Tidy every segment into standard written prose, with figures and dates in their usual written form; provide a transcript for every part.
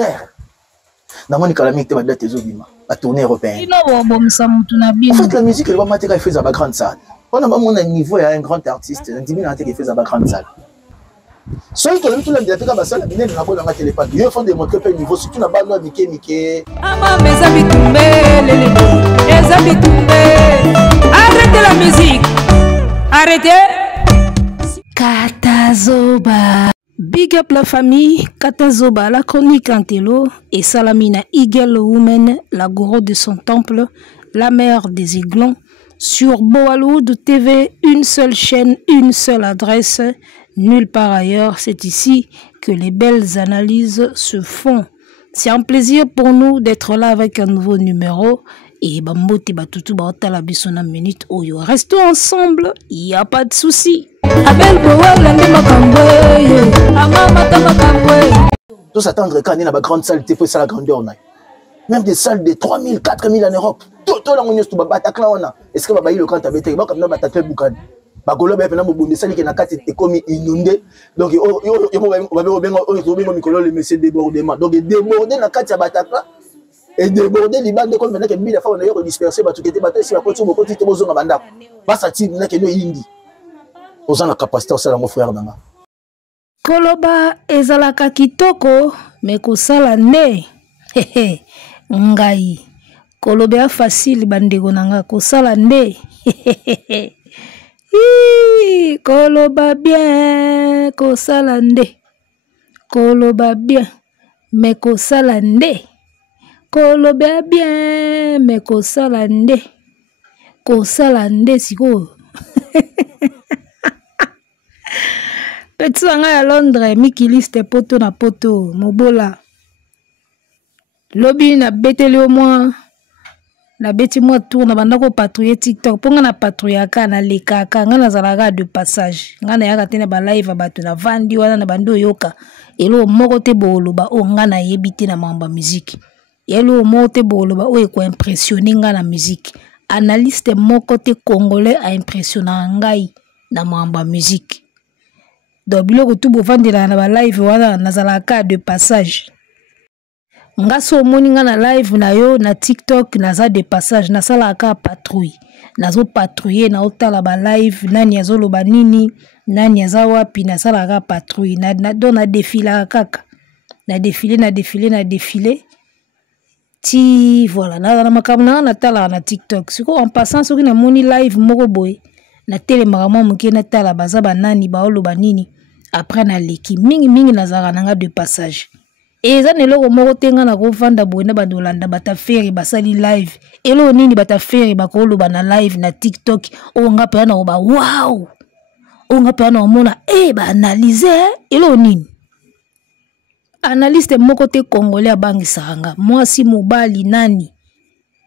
frère. Dans mon école, tu vas dater Zobima, la tournée européenne. En fait, la musique, elle va mettre qu'elle fait à la grande salle. On a un niveau, il y a un grand artiste, un diminati qui fait à la grande salle. Soit il y a tout le monde qui a salle, il y a un téléphone. Il faut démontrer que le niveau, si tu n'as pas de Mickey. Arrêtez la musique. Arrêtez. Katazoba. Big up la famille, Katazoba, la chronique Antelo et Salamina Eagle Woman, la gourou de son temple, la mère des aiglons. Sur Boalouд TV, une seule chaîne, une seule adresse, nulle part ailleurs. C'est ici que les belles analyses se font. C'est un plaisir pour nous d'être là avec un nouveau numéro. Et Bambote Batutu Baotala Bissona Minute Oyo. Restons ensemble, il n'y a pas de souci. Tous attendre quand il y a une grande salle, tu fais la grandeur. Même des salles de 3000, 4000 en Europe. Tout le monde est bataclan. Est-ce que le camp a été comme bataclan boucan? Bagolo ben na mobonde sali ke na kati te komi inondé. Donc on va le monsieur débordement. Donc débordé na kati ya bataclan. Et déborder les bandes comme maintenant que mille fois on a dispersé ba tout était battu si la côté beaucoup te bozo na banda. Ba sa ti na ke no indi. Oza na capacité osala mon frère nanga. Koloba ezalaka kitoko me kosala ne. Ngai. Koloba facile bandeko nanga kosala ne. Koloba bien kosala nde. Koloba bien me kosala nde. Koloba bien me kosala nde. Kosala nde siko. Petit sanga ya Londres mikiliste poto na poto mobola. Lobi na beteli au moins na beti moi tour na bandako patrouiller TikTok ponga na patrouiller ka na lekaka ngana zalaka de passage ngana yaka tena ba live batu na vandi wana na bando yoka elo moko te boloba o ngana yebite na mamba musique elo moko te boloba o eko impressionner ngana musique analyste moko te congolais a impressionner ngai na mamba musique donc biloko tout bovandela na ba live wana nazalaka de passage. Ngaso moni nga na live na yo na TikTok naza de passage na sala ka patrouille nazo patrouiller na otala ba live nani azoloba nini nani aza wapi na sala ka patrouille na don na défila kaka na défilé ti voilà na makamna na tala na TikTok siko en passant soki na moni live moko boy na télémarama moké na tala baza ba nani ba oloba nini après na leki mingi na zara nanga de passage. Et ça ne loko moko tenga na ko vanda boina bandolanda bata feri basali live elo nini bata feri bakolo bana live na TikTok o nga pe na ba wow o nga pe na mona ba analyser elo nini analyste moko te congolais abangisanga mwasi mobali nani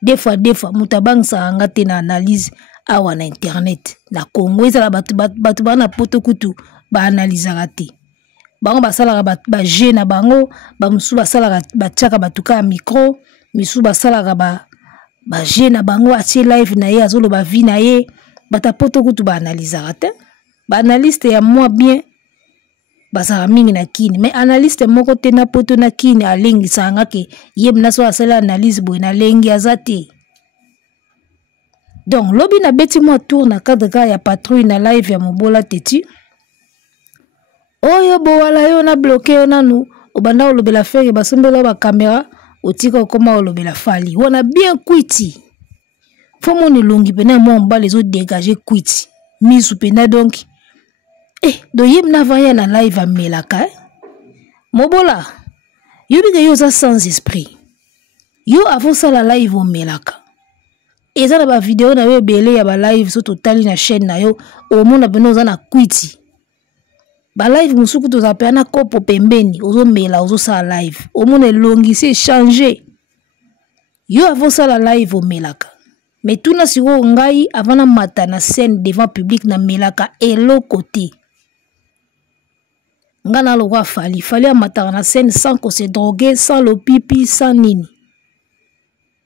des fois mutabangisa te na analyse awa na internet na Congo ezala batu bana poto kutu ba analysera te. Bango basalaka ba jeune bango ba musu basalaka batiaka batuka micro misu basalaka ba jeune bango atie live na ye azolo ba vie na ye batapoto kutu ba analysera te ba analyste ya moi bien basara mingi na kini mais analyste moko te na poto na kini alengi sanga ke yeb na so asala analyse boy na lengi azate. Donc lobi na beti moi tour na cadre ya patrouille na live ya mobola teti oyo bowala yo na bloqué yo nanu obanda olobela fere basombela ba caméra otika okoma olobela fali wana bien kwiti fo moni longi pena mo mba les autres dégager kwiti misu pena donc do yem na vaya na live amelaka mobola yo biga yo za sans esprit yo avant ça la live omelaka eza na ba vidéo na yo belé ya ba live so totali na chaîne na yo o mona pena za na kwiti. Ba live musuku tozape na kopo pembeni ozo mela ozo sa live omone longi c'est changé yo avant ça la live omelaka mais tout na siko ngai avant na mata na scène devant public na melaka elo côté ngana lo kwa fali a mata na scène sans qu'on se droguer sans le pipi sans nini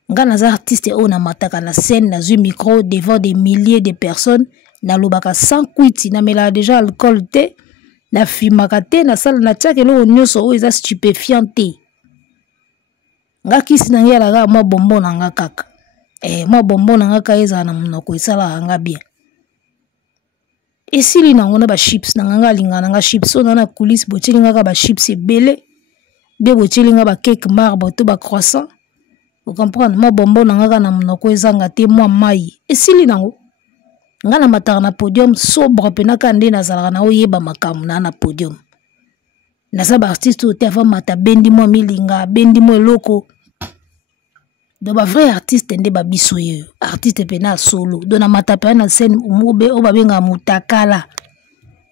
ngana za artiste on na mata na scène na zu micro devant des milliers de personnes na lobaka sans quiti na mela déjà alcool te na fimaka te na sala na tiaka eloko nyonso oyo eza stupéfiant te nga kisi na ngai alaka mwa bonbon na nga kaka mwa bonbon na nga kaka ezala na monoko esalaka nga bien esili nango na bachips na nga alingaka na nga chips oyo na kulisi botieli nga kaka bachips ebele bie botieli nga bakeke marbre to bacroissant ocomprendre mwa bonbon na nga kaka na monoko ezanga te mwa mai esili nango nga na mataka na podium sobre pena ka nde nazalaka na oyeba makambo na podium naza baartiste oyo te ava mata bendi mwa milinga bendi mwa eloko do bavrai artiste nde babiso yeyo artiste pena solo do na mata pena na scène mobe oyo babengaka mutakala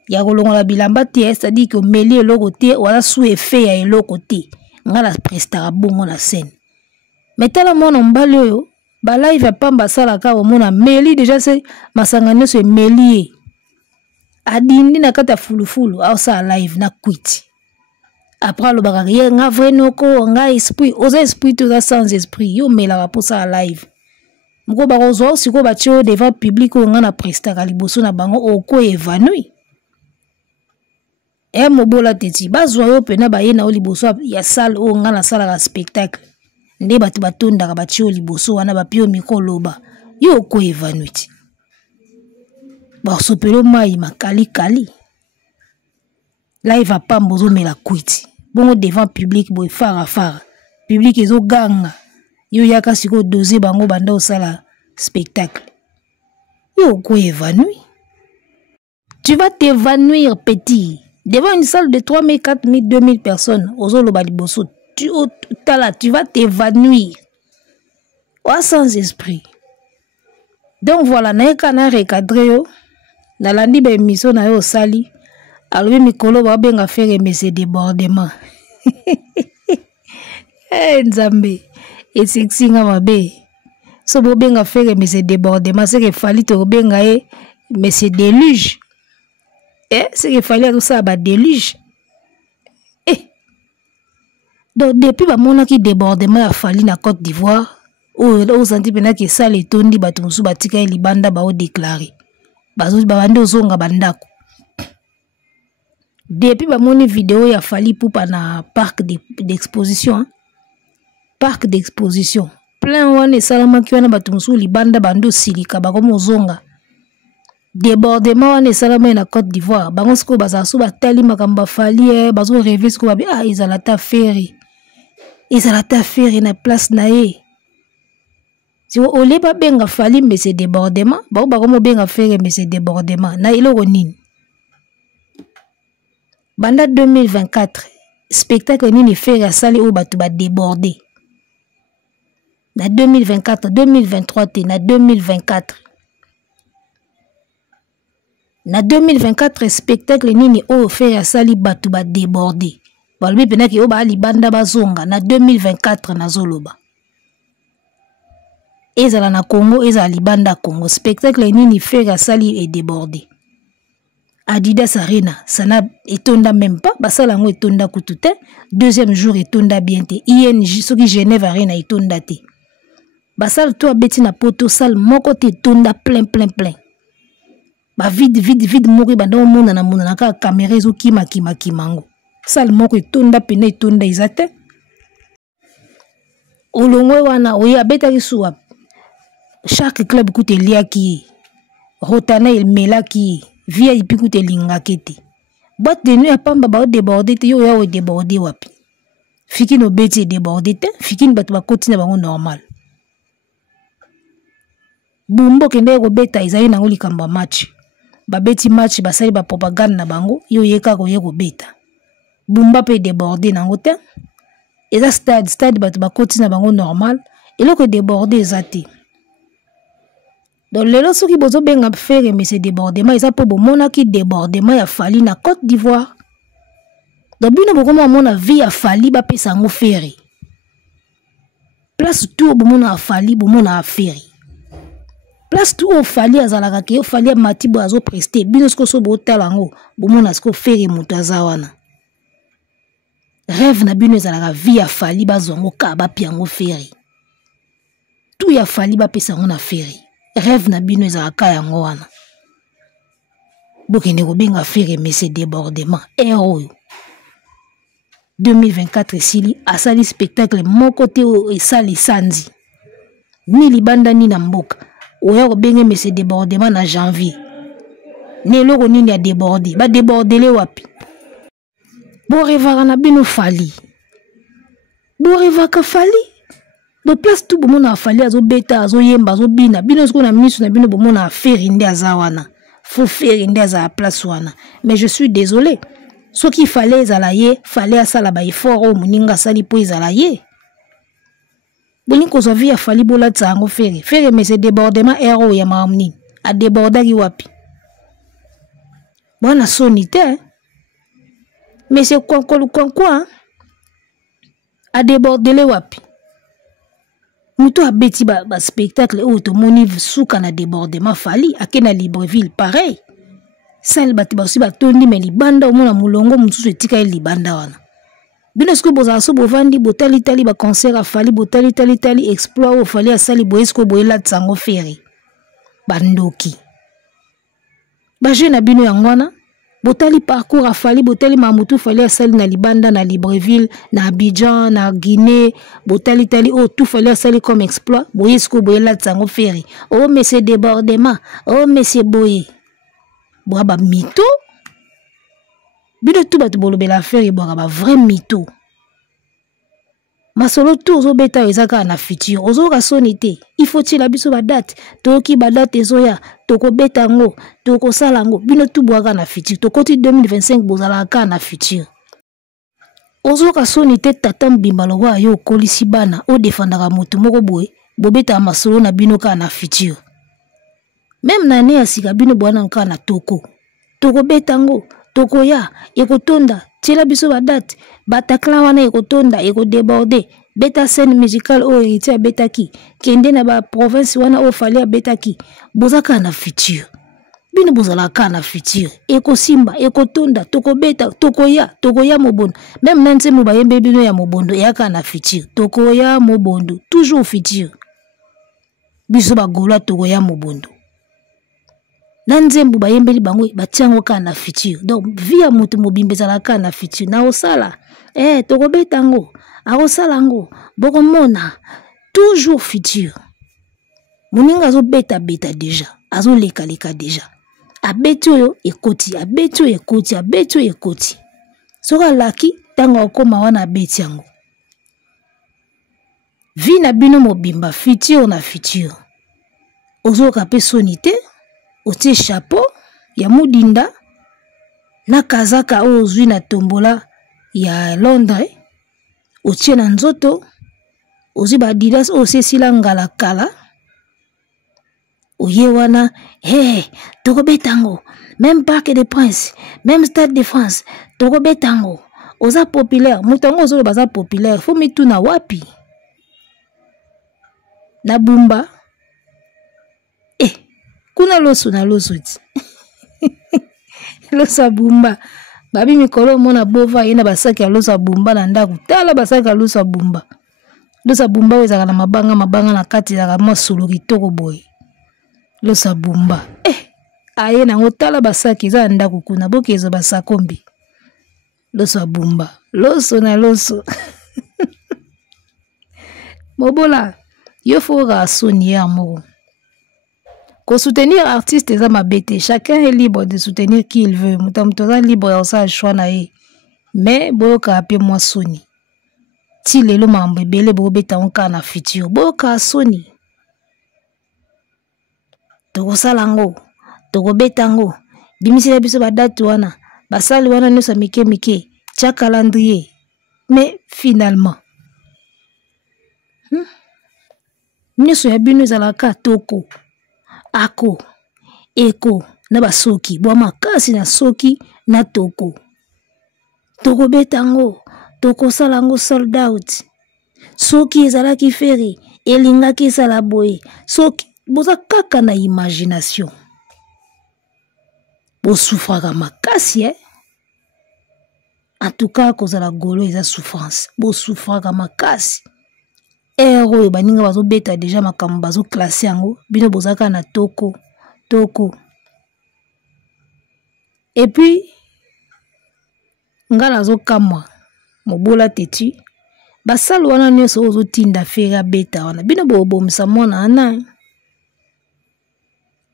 ya kolongola bilamba te c'est-à-dire que omeli eloko te wala sous effet ya eloko te nga na prestaka bongo na scène mais tala mwana mobali oyo balive apamba asalaka omona meli déjà se masanga nyonso emeli ye adindi na kati ya fulufulu aosala live na kwiti après alobaka ye nga vrai noko nga esprit oza esprit to oza sans esprit yo omelaka mposala live moko bakozwa o sikoyo batie oyo devant public oyo nga na prestaka liboso na bango oko evanui mobola teti bazwa yo pena baye na o liboso ya salle oyo nga nasalaka spectacle nde bato batondaka batie o liboso wana bapi yo mikro loba yo oko evanui ti basopeli mai makalikali live apamba ozomela kwiti bongo devant public boye fara public ezoganga yo yaka sikoyo doser bango banda osala spectacle yo oko évanouir tu vas t'évanouir petit devant une salle de 3 000, 4 000, 2 000 personnes ozoloba liboso tu vas t'évanouir oa sans esprit donc voilà naeka na recadre yo nalandi baémission na yo osali alobi mikolo babenga faire mese débordement nzambe eseksinga mabe so bobenga faire mese débordement c'est que fali to benga ye mese déluge c'est que fali atosala ba déluge donc depuis bamonaki débordement ya fali na Côte d'Ivoire oyo ozanti penaki esala etondi bato mosusu batika ye libanda baodéclare babandi ozonga bandako depuis bamoni vidéo ya Fally Ipupa na parc d'exposition parc d'exposition plein wana esalamaki wana bato mosusu libanda bando silika bakomi ozonga débordement wana esalamaki na Côte d'Ivoire bango sikoyo bazala so batali makambo bafali bazo rêve sikoyo babi ezala ta feri na place na ye siko ole babenga Fally mais c'est débordement bango bakomi obenga feri mais c'est débordement na eloko nini banda 2024 spectacle nini feri asali oyo bato badébordé na 2024 2023 te na 2024 na 2024 spectacle nini oyo feri asali bato badébordé balobi penaki oyo baalibanda bazonga na 2024 nazoloba ezala na Congo ezala libanda Congo spectacle nini feri asali et débordé Adidas Arena, ça n'a étonda même pas, basala ngo étonda kutute, deuxième jour étonda bien te, ING, ce qui Genève Arena étonda te. Basal toi beti na poto sal moko te étonda plein. Ba vide moko banda o mona na ka caméra zo kima mango. Sal moko étonda pene étonda izate. Olongwe wana oya beta kisuwa. Chaque club coûte liaki. Rotana il melaki. Via ipiku te lingaki te. Boîte de nuit apamba bao débordé te yo ya débordé wapi. Fiki no beti débordé te, fiki bato ba continue bango normal. Bumbo kende ko beta izali nango likamba match. Ba beti match basali ba propagande na bango yo yeka ko yeko beta. Bumba pe débordé nango te. Eza stade bato ba continue bango normal, eloko débordé ezate. Donc lelo soki bozo benga faire mais c'est débordement eza po bomona ki débordement ya Fally na Côte d'Ivoire. Donc bino bokoma mona vie ya Fally ba pesa ngo faire. Place tout bomona Fally bomona affaire. Place tout Fally azalaka ke Fally matibo azo prester bino sko so botala ngo bomona sko faire mutu azawana. Rêve na bino ezalaka vie ya Fally bazongo ka ba piango faire. Tout ya Fally ba pesa ngo na faire. Rêve na bino ezalaka yango wana. Bokende ko benga faire mais c'est débordement. Oyo. 2024 esili asali spectacle moko te esali sandi ni libanda ni na mboka oya kobenge mese débordement na janvier ne eloko nini ya déborde badébordele wapi borevaka na bino fali borevaka fali do place tout bomona afali azobeta azoyemba azobina bino siko na miso na bino bomona aferi nde aza wana fo feri nde aza place wana mais je suis désolé ce qu'il fallait ezala ye fallait asala ba effort o moninga asali po ezala ye boni kozwa vi afali bolatisa yango feri mais c'est débordement ero ya makamuni a débordaki wapi bwana soni te mais c'est quoi a débordele wapi mutu abeti ba spectacle oyo tomoni suka na débordement fali ake na Libreville pareil sali bati basi batondi me libanda omona mulongo mususu etika libanda wana bino siko bozala so bovandi botali ba concert afali botali exploit o fali asali boye siko boye latisa yango feri bandoki ba jeune bino yango wana botali parcours afali botali mamutu fali asali na libanda na Libreville na Abidjan na Guinée botali o tout fali asali comme exploit boye siko boye latisa yango feri oh mais c'est débordement oh mais c'est boye boaba mito bino tout batu bolobela feri boaba vrai mito masolo tout ozobeta ezaka na futur ozoka soni te il faut tila biso ba date toki ba date ezoya tokobeta ngo tokosala ngo bino tout boaka na futur tokoti 2025 bozala ka na futur ozoka soni te tata mbimba lowa yo kolisi bana o defendaka moto moko boye bobeta masolo na bino ka na futur même na ne asika bino bwana nka na tokobeta ngo tokoya ekotonda tila biso ba date batakla wana ekotonda ekodéborde beta scène musicale o héritier betaki kende na ba province wana o fali betaki bozaka na futur bino bozala ka na futur ekosimba ekotonda tokobeta tokoya mobondo même nanze mo bayembe bino ya mobondo yaka na futur tokoya mobondo toujours futur biso bagola tokoya mobondo nanzembu bayembeli bango batiango ka na futur donc via mutu mobimbezala ka na futur na osala tokobeta ngo akosala ngo bokomona toujours futur moninga azobeta déjà azoleka déjà abeti oyo ekoti abeti oyo ekoti soka laki tango akoma wana abeti yango vi na bino mobimba futur na futur ozoka pe soni te otie chapeau ya mudinda na kazaka o ozwi na tombola ya Londres otie na nzoto ozi ba Adidas osesila ngala kala oye wana tokobetango même Parc des Princes même Stade de France tokobetango oza populaire mutango ozo baza populaire faut mituna wapi na bumba kuna loso na loso ti loso bumba babi mikolo mona bova yena basaki ya loso bumba na ndaku tala basaki ya loso bumba wezaka na mabanga na kati ya mwa solo kitoko boy loso bumba aye nango tala basaki za ndaku kuna bokezo basakombi loso bumba loso na loso mobola yo foka soni ya moko. Qu'on soutenir artiste eza mabete, chacun est libre de soutenir qui il veut. Mutamtoza libre ya sa choix na ye. Mais boyoka ape moi soni. Ti lelo mambo ebele bobeta onka na futur. Boyoka soni. Tokosala ngo, tokobeta ngo. Bimisela biso ba date wana, basali wana nyonso mike, tia calendrier. Mais finalement, nyonso ya bino ezalaka toko. Ako, eko, na basoki, bwa makasi na soki na toko. Toko betango, toko salango sold out. Soki ezalaki feri, elingaki sala boye. Soki, boza kaka na imagination. Bo souffraka makasi, En tout cas, kozala golo eza souffrance. Bo souffraka makasi. Oyo baninga bazo beta déjà makambo bazo classer yango bino bozaka na toko et puis ngala zo kamwa mobola tetu basali wana nyonso ozotinda fera beta wana bino bobomisa mwana ana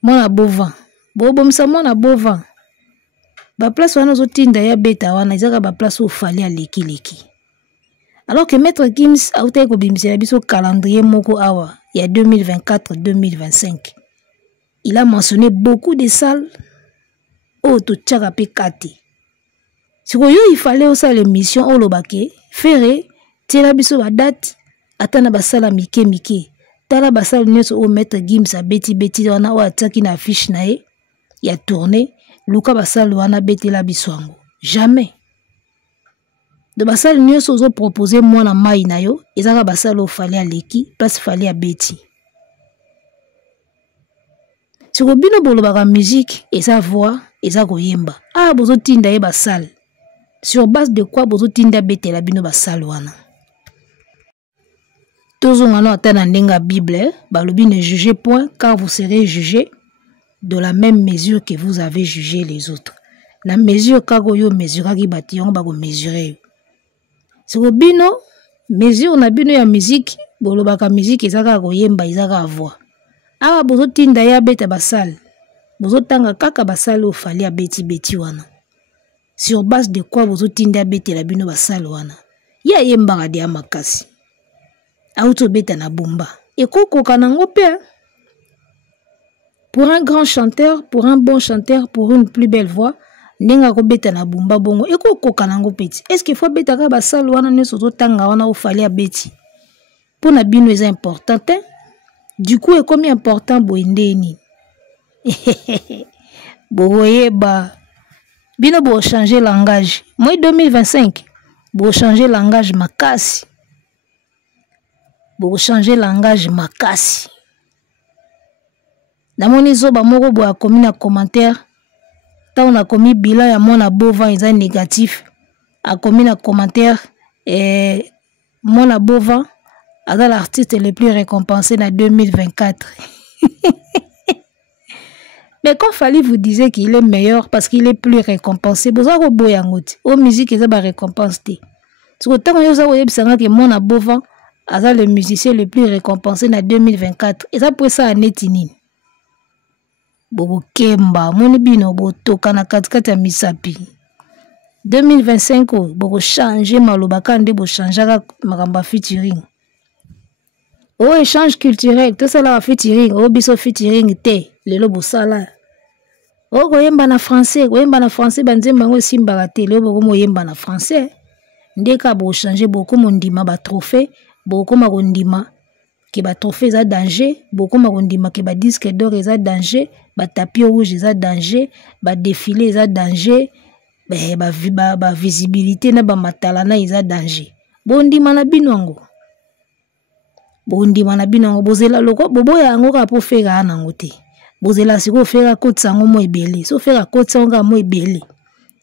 mwana bova bobomisa mwana bova baplace wana ozotinda ya beta wana ezaka baplace ofali aleki alors que maître Gims autaki kobimisela biso calendrier moko awa ya 2024-2025 il a mentionné beaucoup de salles oh totiaka pe kati sikoyo il fallait osala l'émission olobake fere tela biso ba date atana basala mike tala basala nyonso o maître Gims abeti wana o ataki na affiche na ye ya tournée luka basala wana betela biso yango jamais de basala nyonso ozo proposer mwana mai na yo ezaka basala ofali aleki place fali abeti siko bino bolobaka musique eza voix eza koyemba bozo tinda ye basala sur base de quoi bozo tinda betela bino basala wana tozongana atana ndenga Bible balobi ne jugez point car vous serez jugés de la même mesure que vous avez jugé les autres. La mesure kako yo mesuraki bati yango bako mesurer. Siko bino mesure na bino ya musique bolobaka musique ezaka koyemba ezaka voix. Awa bozo tinda ya beta basal. Bozo tanga kaka basal ofali ya beti wana. Sur base de quoi bozo tinda beta la bino basal wana. Ya yemba dia makasi. Auto beta na bomba. Ekoko kanango pe. Pour un grand chanteur, pour un bon chanteur, pour une plus belle voix, nenga ko beta na bomba bongo. Ekoko kanango peti. Est-ce qu'il faut beta ka basal wana ne soto tanga wana ofali ya beti. Pour na bino est important. Du coup, est comme important boindeni. Boyeba. Bino bo changer langage. Moi 2025, bo changer langage makasi. Bo changer langage makasi. Namoni zoba moko bo akomi na commentaire. Ta on a commis bilan ya mona bova eza négatif. Akomi na commentaire mona bova ada l'artiste le plus récompensé en 2024. Mais quand Fally vous disait qu'il est meilleur parce qu'il est plus récompensé, vous avez beau yangote. Au musique, ils ont récompense. Sur le temps où vous avez que mon abova, ada le musicien le plus récompensé en 2024. Et ça pour ça à netini. Bobo kemba, mon bino boto kana katkata misapi. 2025 bobo changer malobaka nde bo changera makamba featuring. Oh échange culturel, tout ça là featuring, oh biso featuring te. Lelo bosala o koyemba na français banzemba ngo simbaka te lelo boko moyemba na français ndeka bo changer beaucoup mondima ba trophée beaucoup ma kondima ke ba trophée za danger beaucoup ma kondima ke ba disque d'or za danger ba tapis rouge za danger ba défilé za danger ba visibilité na ba matala na za danger bondima na binongo bozela loko boboya yango ka po fera nango te. Bozela siko fera kotsango mo ebele. So fera kotsango mo ebele.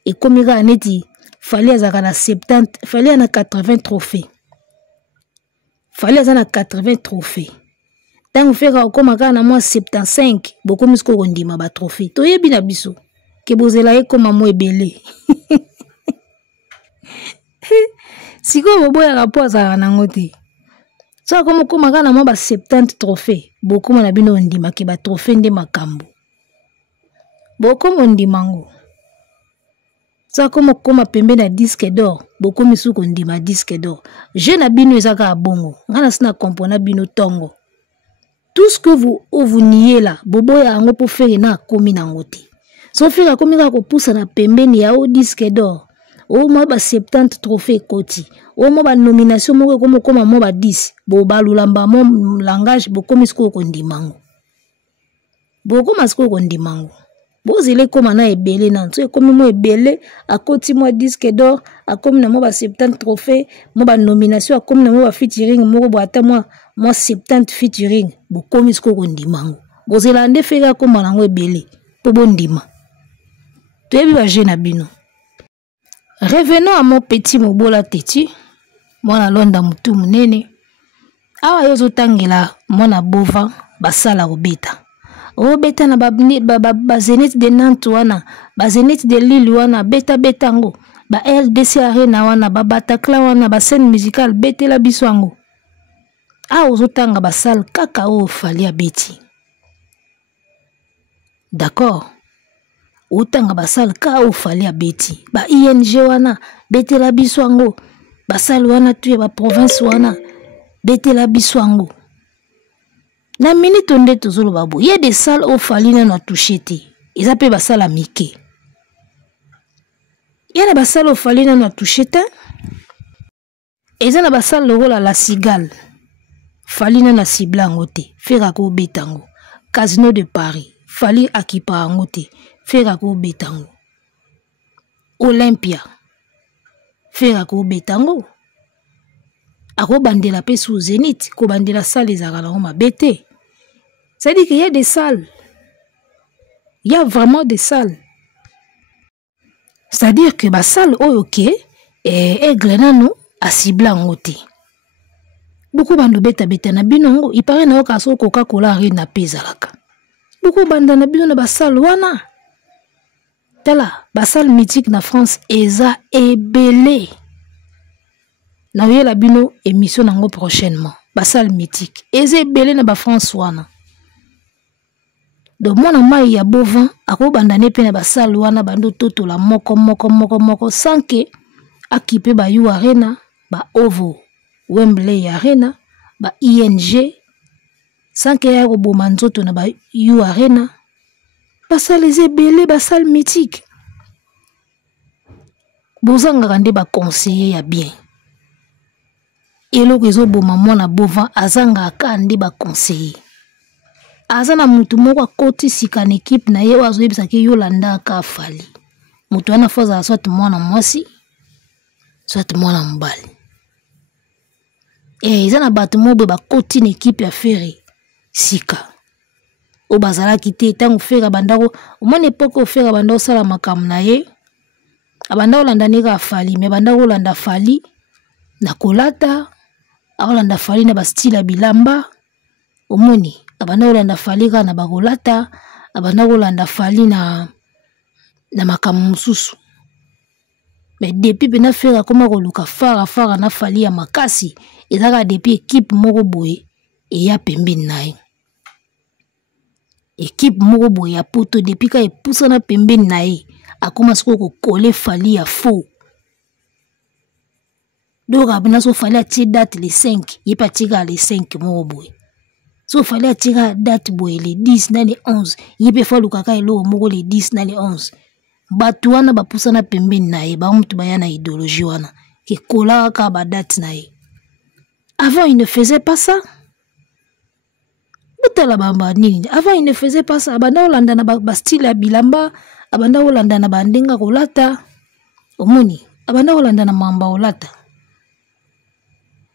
Et comme il a neti, fallait azaka na 70, fallait na 80 trophées. Fallait azana 80 trophées. Tant fera okomaka na mo 75, beaucoup misko kondima ba trophée. To yebi na biso ke bozela e koma mo ebele. Siko boboya rapo azaka nango te. Ça comme na mo ba 70 trophées beaucoup na bino ndima ke ba trophée nde makambo beaucoup mondimango ça comme pembe na disque d'or beaucoup misuko ndima disque d'or je na bino ezaka bongo ngana sina compona bino tongo tout ce que vous niez là bobo ya ngo pour faire na komi na ngote so faire komi ka ko poussa na pembe ni ya au disque d'or o mo ba 70 trophées koti o mo ba nomination moko comme mo ba 10 bo balulamba mo langage bo komisko ko ndimango boko masko ko ndimango bo zile koma na ebele na nto ekomi mo ebele akoti mo disque d'or akomi na mo ba 70 trophées mo ba nomination akomi na mo ba featuring moko bo ata mo 70 featuring bo komisko ko ndimango bo zela nde feka koma na ngo ebele po bo ndima to yebi ba jeune abino. Revenons à mon petit mobola teti. Mwana londa mutu munene. Awa yozo tangela mwana bova basala obeta. Obeta na ba zenit de Nantes wana, ba zenit de Lille wana beta ngo. ba LDC Arena wana ba Bataclan wana ba scène musicale betela biso yango ozotanga ba salle kaka o fali ya beti. D'accord, otanga ba salle ka o fali ya beti ba ING wana betela biso yango ba salle wana tu ya ba province wana betela biso yango. Na minute onde tozolo babo y a des salles au fali na touché te eza pe ba salle mike. Y a na ba salle au fali na touché te eza na ba salle lokola la Cigale fali na cibla yango te fera ko betango. Casino de Paris fali akipa yango te fera ko betango. Olympia fera ko betango. Ako bandela pe sous Zénith ko bandela salle ezaka na ma bete. C'est-à-dire qu'il y a des salles. Il y a vraiment des salles. C'est-à-dire que ma salle ok et grenano a cibla ngote. Beaucoup bandu beta na binongo il paraît na okaso Coca-Cola Arena pezalaka. Beaucoup banda na bino na ba salle wana. Tala ba salle mythique na France eza ebelé. Na la bino émission nango prochainement. Ba salle mythique eza ebelé na ba France wana. Donc mwana mai ya bovin ako bandane pe na ba salle wana bando toto la moko sans que akipe ba You Arena ba Ovo Wembley Arena ba ING sans que ya roboma nzoto na ba You Arena ba salle ezebele ba salle mythique bozanga kande ba conseiller ya bien eloko ezoboma mwana bovin azanga akande ba conseiller azana mutu moko akoti sika na équipe na ye wazoyebisa ke Yolanda ka fali mutu wana foza soit mwana mwasi soit mwana mbali ezana bato mobe bakoti na équipe ya Ferry sika o bazalaki te tango fera bandako omona époque ofera bandako sala makam na ye abanda Olanda nika fali me bandako Olanda fali na kolata Olanda fali na ba style bilamba omoni abanda Olanda fali ka na bakolata abanda Olanda fali na makamu mususu. Mais depuis bena fera koma koluka fara na fali ya makasi ezaka depuis équipe moko boye e ya pembeni nae équipe moko boye ya poto depuis ka epusa na pembeni nae akoma siko ko coller fali ya faux. Donc abina so fali atie date le 5 yepa tika le 5 moko boye. So fallait attirer date boy les 10 na les 11 yebe fa lukaka elo moko les 10 na les 11 batu wana bapusa na pembeni na ye ba mutu baya na idéologie wana ke kola ka ba date na ye. Avant il ne faisait pas ça. Butala bamba nini avant il ne faisait pas ça. Abanda Olanda na ba style ya bilamba abanda Olanda na bandenga kolata omoni abanda Olanda na mamba olata.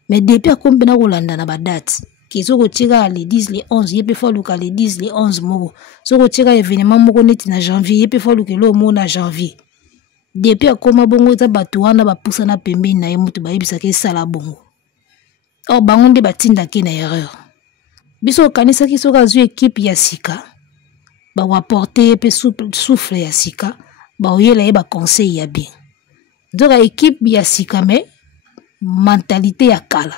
Mais depuis akombe na Olanda na ba date Soko tira les 10 les 11 yepe fa luka les 10 les 11 moko soko tira événement moko neti na janvier yepe fa luka lo mo na janvier depuis akoma bongo ta batu wana bapusa na pembeni na ye mutu bayebisa ke sala bongo bango nde batinda ke na erreur biso kanisa ki soka zu équipe ya sika ba apporter pe souffle ya sika ba oyela ye ba conseil ya bien donc équipe ya sika mais mentalité ya kala.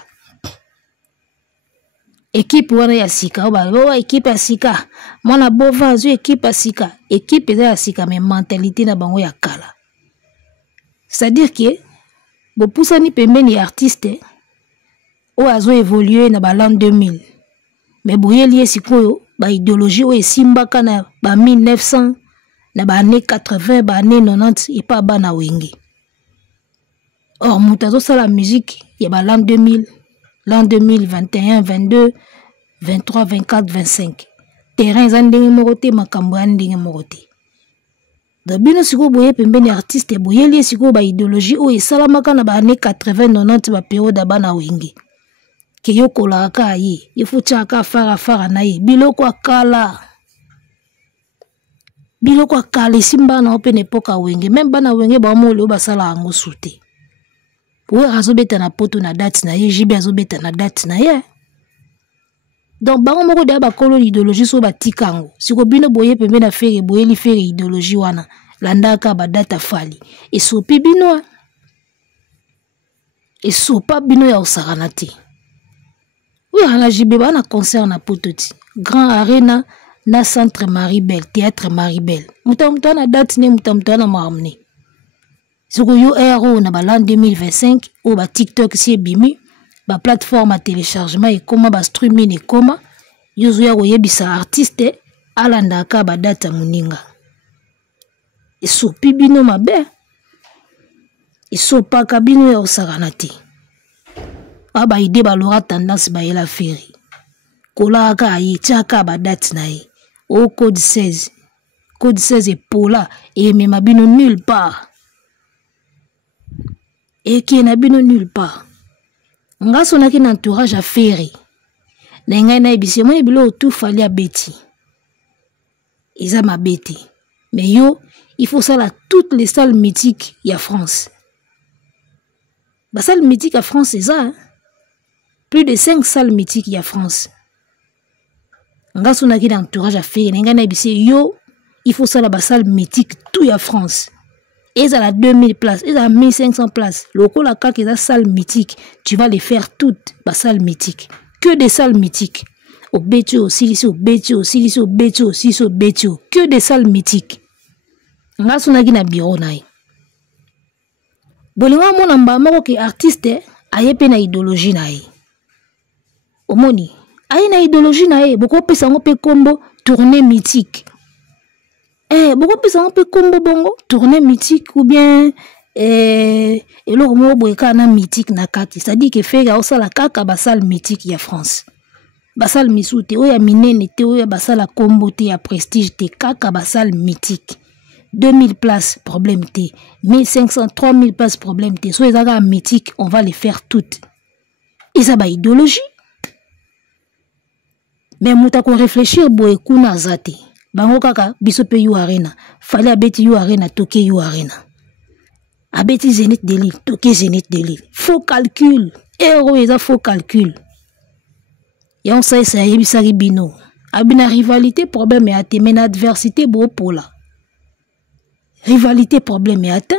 Équipe wana ya sika oba équipe ya sika mwana bova azu équipe ya sika équipe eza ya sika mais mentalité na bango ya kala. C'est-à-dire que bopusani pembeni ya artiste o azo évoluer na ba l'an 2000 mais boyeli esikoyo ba idéologie o esimbaka na ba 1900 na ba année 80 ba année 90 et pas bana wenge. Or mutazo sala musique ya ba l'an 2000 l'an 2021, 22, 23, 24, 25. Terrain zandenge morote makambo andenge morote. Da bino siko boye pembeni artiste boye li siko ba idéologie o esalamaka na ba année 80 90 ba période bana wenge. Ke yokola ka yi, ifucha ka fara na yi, biloko akala. Biloko akala simba na open époque wenge, même bana wenge ba mo le ba sala ango sute. Pour azobeta na poto na date na ye jibe azobeta na date na ye. Donc bango moko de ba kolo idéologie so ba tikango siko bino boye pembe na fere boye li fere idéologie wana landaka badata fali esopi bino esopa bino ya osakana te oyo ana jibe bana concert na pototi Grand Arena na Centre Maribel Théâtre Maribel muta na date ne muta na maamne soko yo ero na l'an 2025 ou ba TikTok si bimi ba plateforme à téléchargement et comment ba streaming et comment yo zo ya koyebisa artiste alandaka ba data muninga esopi bino mabe esopaka bino ya osakana te aba ide balora tendance ba yela feri kolaka ayi tiaka ba date na ye au code 16 et pola et mema bino nulle part et qui na bino nulle part nga sonaki na entourage à feri na ngai na ebisi mo ebilo tout fali a beti eza mabeti mais yo il faut ça là toutes les salles mythiques ya France ba salles mythiques à France c'est ça hein? Plus de 5 salles mythiques ya France nga sonaki na entourage à feri na ngai na ebisi yo il faut ça là ba salle mythique tout ya France. Et à la 2000 places, et à 1500 places. Le coup, la CAQ est la salle mythique. Tu vas les faire toutes, la salle mythique. Que des salles mythiques. Au Bétio, Silicio, Bétio, Silicio, Bétio, Silicio, Bétio. Que des salles mythiques. Nga sonaki na bureau nae. Bolinga mona mbamoko ke artiste aye pe na idéologie nae. Omoni, aye na idéologie nae, boko pesa ngo pe kombo tournée mythique. Beaucoup plus un peu combo bongo tournée mythique ou bien et le mot boekana mythique na kati c'est-à-dire que fait ga osala kaka basal mythique ya France basal misute o ya minene te o ya basala combo te ya prestige te kaka basal mythique 2000 places problème te 1500 3000 places problème te so ezaka mythique on va les faire toutes et ça ba idéologie mais muta ko réfléchir boekuna zate bango kaka biso pe yu arena fallait abeti yu arena toke yu arena abeti Zénith de Lille toke Zénith de Lille faux calcul héros eza faux calcul et on sait ça yebisaki bino abina rivalité problème et ate mais adversité bo pola rivalité problème et ate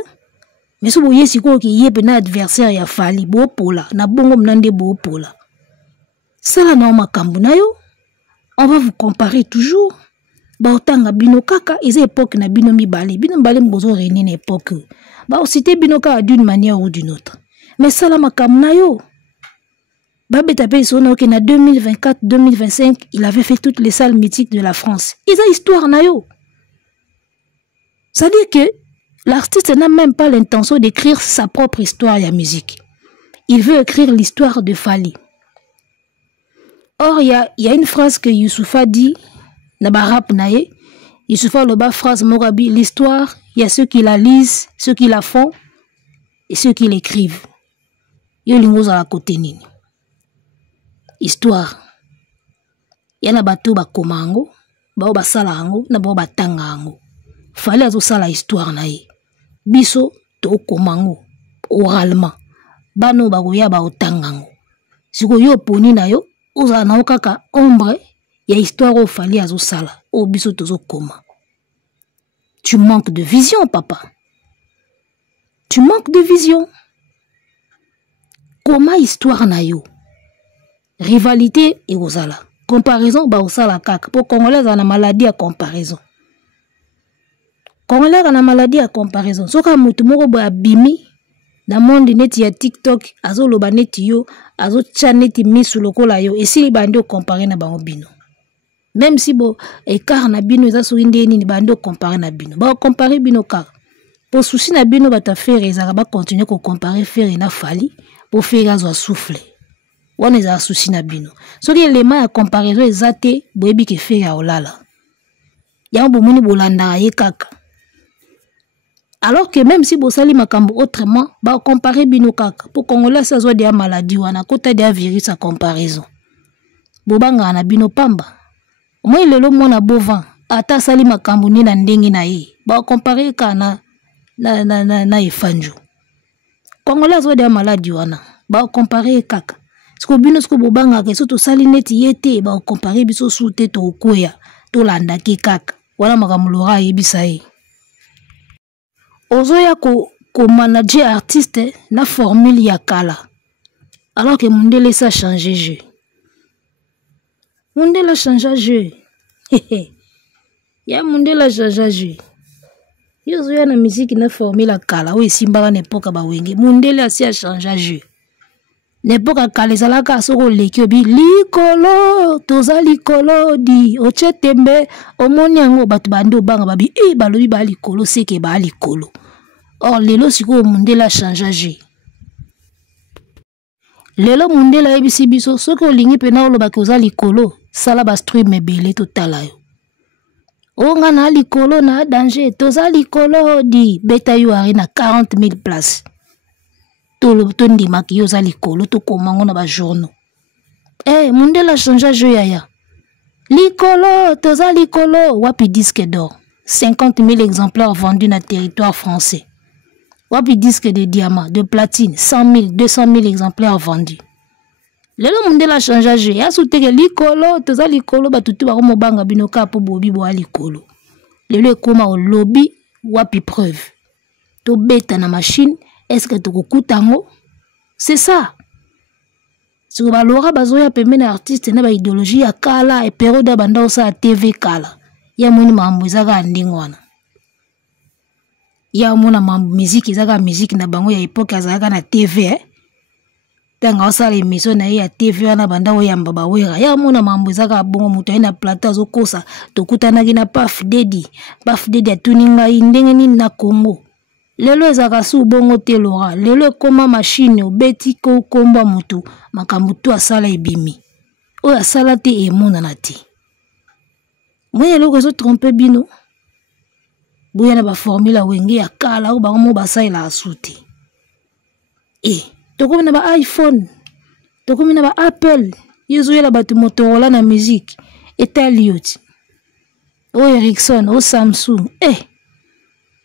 mais so boye siko ki yebe na adversaire ya fali bo pola na bongo mnande bo pola sala na makambu na yo on va vous comparer toujours. Ba otanga bino kaka eza époque na bino mibale mbozo réunir na époque ba cité bino ka d'une manière ou d'une autre mais sala makam na yo ba beta pe sono ke na 2024 2025 il avait fait toutes les salles mythiques de la France eza histoire na yo ça dit que l'artiste n'a même pas l'intention d'écrire sa propre histoire ya musique il veut écrire l'histoire de Fali. Or il y a une phrase que Youssoufa dit na barap nae il se fait le bas phrase morabi l'histoire il y a ceux qui la lisent ceux qui la font et ceux qui l'écrivent yo lingoza la côté nini histoire ya na bato ba komango ba basala ngo na ba batanga ngo fallait azo sala histoire nae biso to komango oralement bano ba goya ba otanga ngo siko yo poni na yo oza na okaka ombre. Il y a histoire au fali azo sala, au biso tozo koma. Tu manques de vision, papa. Tu manques de vision. Comment histoire na yo? Rivalité et osala. Comparaison ba osala kaka. Pour Congolais on a maladie à comparaison. Congolais on a maladie à comparaison. Soka mutu moko ba bimi na monde neti ya TikTok azo loba neti yo azo chaneti misu lokola yo et si bandi comparer na bango bino. Même si bon écart na bino eza so inde nini bando comparer na bino ba comparer bino car pour souci na bino ba ta faire ezaka ba continuer ko comparer faire na fali pour faire azo souffler wana eza souci na bino so ki élément ya comparaison ezate boyebi ke faire ya olala ya bo moni bolanda ye kaka alors que même si bo sali makambo autrement ba comparer bino kaka pour Congolais ça zo dia maladie wana kota dia virus à comparaison bobanga na bino pamba. Moi le mona bovin ata sali makambu ni na ndengi na ye ba comparer ka na efanjo Congolais zo de maladie wana ba comparer kaka sko bino sko bobanga ke soto sali neti yete ba comparer biso sute to koya to landa ke kaka wala makamulora yebisa ye ozoya ko manager artiste na formule ya kala. Alors que Mundele ça a changé jeu. Mundele a changé jeu. Ya Mundele a changé jeu. Yozoya na musique na formule ya kala o esimbaka n'époque ba wenge. Mundele a changé jeu. N'époque kala ezalaka soko leki obi likolo toza likolo di oche tembe omoni yango batu bande obanga babi balobi ba likolo seke ba likolo. Or lelo siko Mundele a changé jeu. Lelo Mundele ebisi biso soki olingi pena oloba ke oza likolo sala ba stream ebele totala yo. Onga na likolo na danger toza likolo di beta yo ari na 40,000 places. Tolo ndima ki yo za likolo to komango na ba journaux. Mundele a changé jeu yaya. Likolo toza likolo wapi disque d'or. 50,000 exemplaires vendus na territoire français. Wapi disque de diamant, de platine, 100,000, 200,000 exemplaires vendus. Lelo Mundele a changé jeu. Ya souteke likolo, toza likolo, batutu bako mobanga binoka po bobi bo likolo. Lelo ekoma o lobby, wapi preuve. To beta na machine, est-ce que to kukutango? C'est ça. Si vous balora bazoya pemene artiste na ba idéologie ya kala et période banda osa TV kala. Ya moni mambo ezaka ndingwana. Ya mona mambo musique ezaka musique na bango ya époque azaka na TV tanga osala émission na ya TV wana banda oyamba bawera ya mona mambo ezaka bongo mutu na plateau azokosa tokutanaki na Puff Daddy atuninga ndenge nini na Congo lelo ezaka su bongo te lora lelo ekoma machine obeti ko komba mutu makambo tu asala ebimi oyo asala te emonana te moye eloko ezo trompe bino boya na ba formula wenge ya kala o bango mo basaila asute tokomi na ba iPhone tokomi na ba Apple yozoyela batu Motorola na musique etalioti o Ericsson o Samsung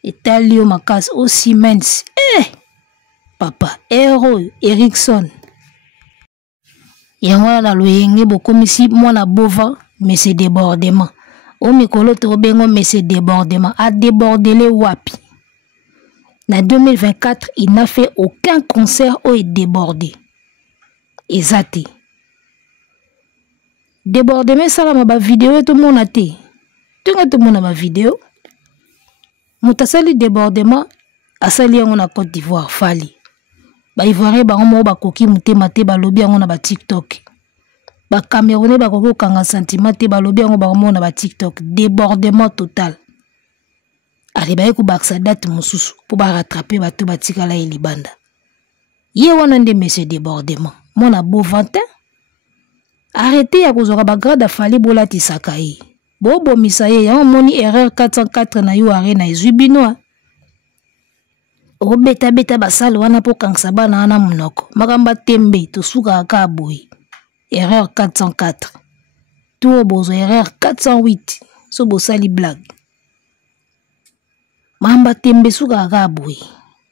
etalio makasi o Siemens papa Aero Ericsson yango na loyenge bokomisi mwana bova mais c'est débordement. O mikolo to bengo mais c'est débordement. A débordé wapi. Na 2024, il n'a fait aucun concert où il débordé. Exacté. Débordement ça ma ba vidéo tout mon até. Tout le monde a ma vidéo. Mutasali débordement asali yango na Côte d'Ivoire fali. Ba Ivoirien ba mo ba koki mutema te ba lobi yango na ba TikTok. Ba Camerounais ba koko kanga sentiment te ba lobi yango ba mo na ba TikTok. Débordement total. Allez ba ku baksa date mususu pour ba rattraper ba to ba tikala e libanda. Ye wana nde monsieur débordement. Mona beau ventin. Arrêtez ya kozora ba grade fali bolati sakai. Bobo misaye ya moni erreur 404 na yo are na ezubinoa. O beta basal wana po kanksa bana na munoko. Makamba tembe to suka aka boy. Erreur 404. Tout bozo erreur 408. So bo sali blague. Mamba tembe suka aka boy.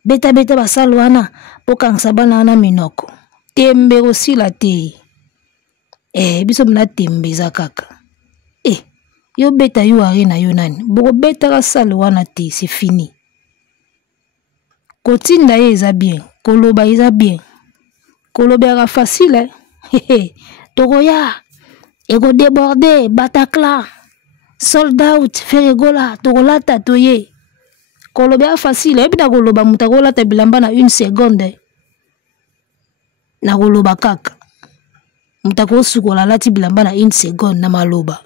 Beta basal wana po kanksa bana na minoko. Tembe aussi la te. Biso mna tembe za kaka. Yo beta yo are na yo nani. Boko beta ka sal wana te, c'est fini. Kotinda ye eza bien, koloba eza bien. Koloba era facile Togoya, ego débordé, Bataclan, sold out, Ferregola, Togola tatoye. Koloba facile, ebida koloba mutagola ta bilamba na 1 seconde. Na koloba kaka. Mutako sukola lati bilamba na 1 seconde na maloba.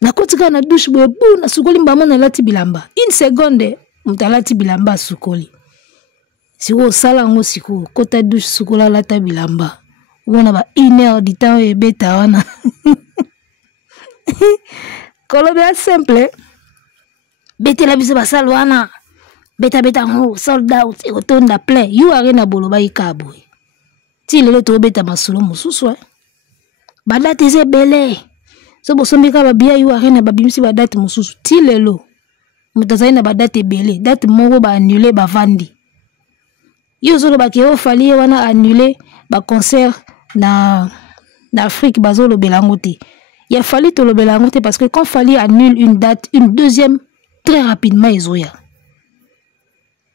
Na kotika na douche boye bu na sukoli mbama na lati bilamba. 1 seconde, mutalati bilamba sukoli. Siko sala ngo siko kota douche sukola lata bilamba. Wana ba 1 heure du temps e beta wana. Kolobe simple. Bete la biso basal wana. Beta ngo sold out e otonda plein. You are na boloba ikabo. Ti lelo to beta masolo mususu. Badate ze bele. So bosombika ba bia you are na babimisi badate mususu. Ti lelo. Mutazai na badate bele. Date mongo ba annuler ba vandi. Yo zolo ba ke fali wana annuler ba concert na Afrique bazolo belangote. Il a fallu to le belangote parce que quand fallait annule une date, une deuxième très rapidement izoya.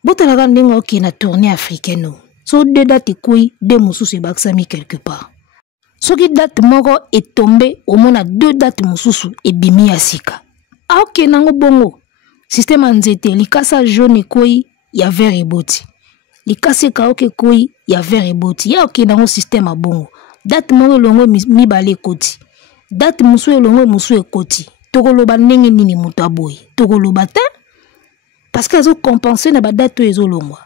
Botalaka ndenga ok na tournée africaine. So deux dates ekoi, deux mususu ebaksami quelque part. Soki date moko est tombé, au moins deux dates mususu ebimi ya sika. Ah ok nango bongo. Système anzete, likasa jaune ekoi, ya vert eboti. Likasa kaoke ekoi, ya vert eboti. Ya ok nango système a bongo. Date moko longo mibale ekoti. Date musu elongo musu ekoti. Tokoloba ndenge nini mutu aboyi. Tokoloba te. Parce que azo compenser na ba date ezo longwa.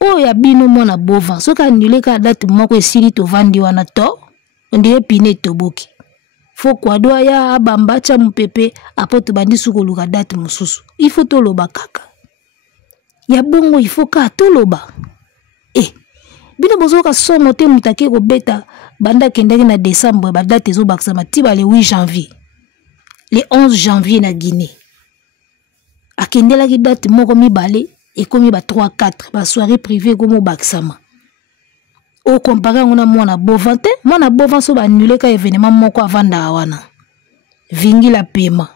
Oh ya bino mona bova. Soka annulé ka date moko esili to vandi wana to. On dirait pine toboki. Faut quoi doit ya abamba cha mupepe apoto bandi sukoluka date mususu. Il faut to loba kaka. Ya bongo il faut ka to loba. Eh. Bino bozo ka songo te mutake ko beta banda kendaki na décembre ba date ezo baksama tiba le 8 janvier. Le 11 janvier na Guinée. Akendela ki date moko mibale et comme ba 3 4 ba soirée privée comme baksama. O comparé on a mona bovante, mona bovan so ba annuler ka événement moko avanda wana. Vingi la paiement.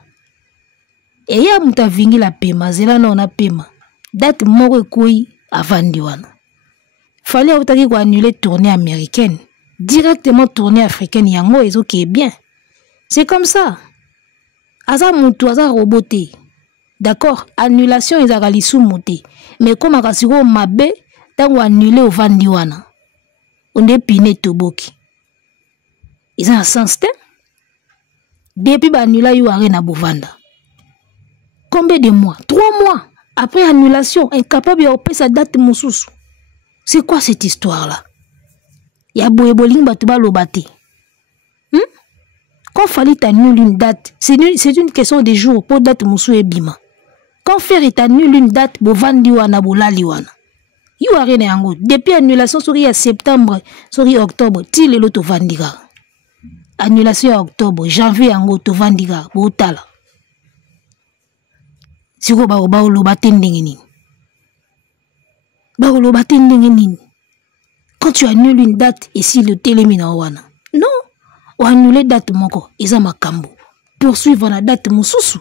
Et ya muta vingi la paiement, zela na ona paiement. Date moko ekoi avandi wana. Fallait otaki ko annuler tournée américaine, directement tournée africaine yango ezo qui est bien. C'est comme ça. Aza mutu aza roboté. D'accord, annulation ezaka lisumuté. Mais comme akasiko mabe tango annuler ovandi wana. On est piné toboki. Ils ont un sens te. Depuis l'annulation, il y a rien à bovanda. Combien de mois? 3 mois. Après annulation, incapable de payer sa date moussous. C'est quoi cette histoire-là? Il y a boéboling batouba lobate. Quand fallait annuler une date, c'est une question de jours pour date moussou et bima. Quand faire est annuler une date, bovandi wana bolali wana. You are rien yango. Depuis annulation sori à septembre, sori octobre, til l'auto vandiga. Annulation à octobre, janvier yango to vandiga, botala. Siko ba lo batendenge nini. Ba lo batendenge nini. Quand tu annules une date et si le télémina wana. Non, ou annuler date moko, eza makambo. Poursuivre la date mususu.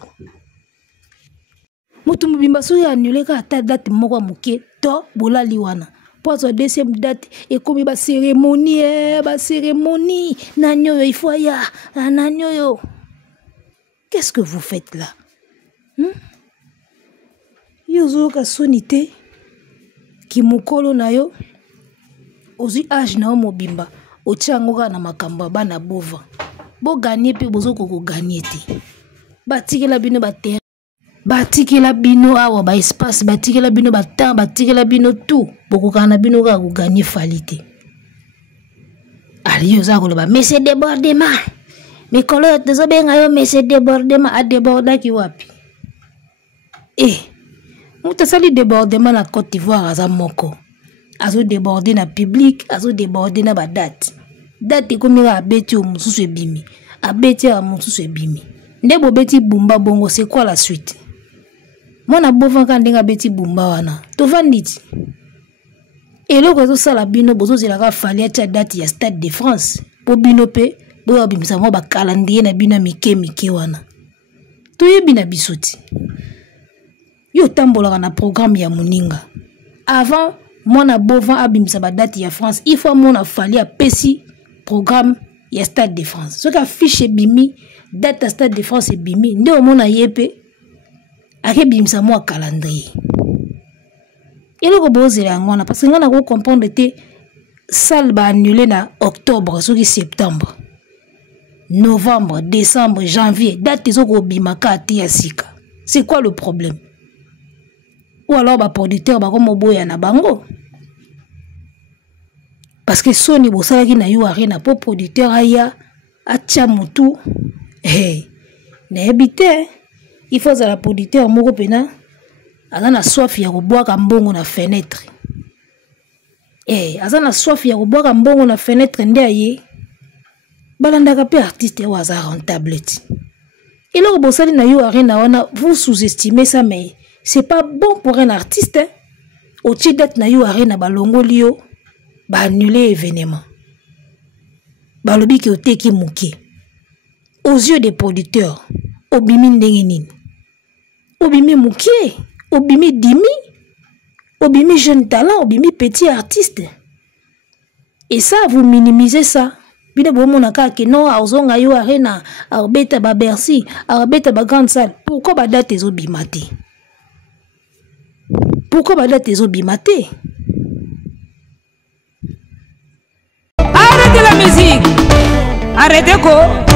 Mutu mubimba sori annuler ka ta date moko muke. To bola liwana pour la deuxième date et comme ba cérémonie nanyo il faut ya nanyo. Qu'est-ce que vous faites là? Yozo ka sonité ki mukolo na yo ozi âge na mobimba otiango ka na makamba bana bova bo gagner pe bozo ko gagner te batikela bino ba terre batikela bino awa ba espace batikela bino ba temps batikela bino tout bokokana bino ka ko gagner falite ali yoza ko loba mais c'est débordement mais kolo tezo benga yo mais c'est débordement a déborda ki wapi muta sali débordement na Côte d'Ivoire aza moko azo déborder na public azo déborder na ba date comme la beti o mususu ebimi abeti a mususu ebimi ndebo beti bumba bongo c'est quoi la suite? Mona bovan kandenga beti bumba wana to vanditi eloko zo sala bino bozo zelaka fali atia date ya Stade de France po bino pe bo abimisa mo ba calendrier na bino mike wana to yebi na bisoti yo tambola na programme ya muninga avant mona bovan abimisa ba date ya France il faut mona fali a pesi programme ya Stade de France so ka fiche bimi date ya Stade de France bimi nde o mona yepe ake bimisa mo calendrier eloko bozela ngona parce que ngana ko comprendre te salle ba annulé na octobre soki septembre novembre décembre janvier date ezoko bimaka ati ya sika. C'est quoi le problème? Ou alors ba producteur ba comme boya na bango parce que Sony bosala ki na yo arena po producteur aya atia mutu na ebite il faut za la producteur moko pena azana soif ya koboaka mbongo na fenêtre azana soif ya koboaka mbongo na fenêtre nde aye balandaka pe artiste wa za rentable ti eloko bosali na yo arena wana vous sous-estimez ça mais c'est pas bon pour un artiste au titre d'être na yo arena balongoli yo ba annuler événement balobi ki oteki muke aux yeux des producteurs obimi ndenge nini obimi muke obimi dimi obimi jeune talent, obimi petit artiste. Et ça, vous minimisez ça. Bine bon mon que non, arzonga yo arena, arbeta ba Bercy, arbeta ba grande salle. Pourquoi ba date les obimate? Pourquoi ba date les obimate? Arrêtez la musique. Arrêtez quoi?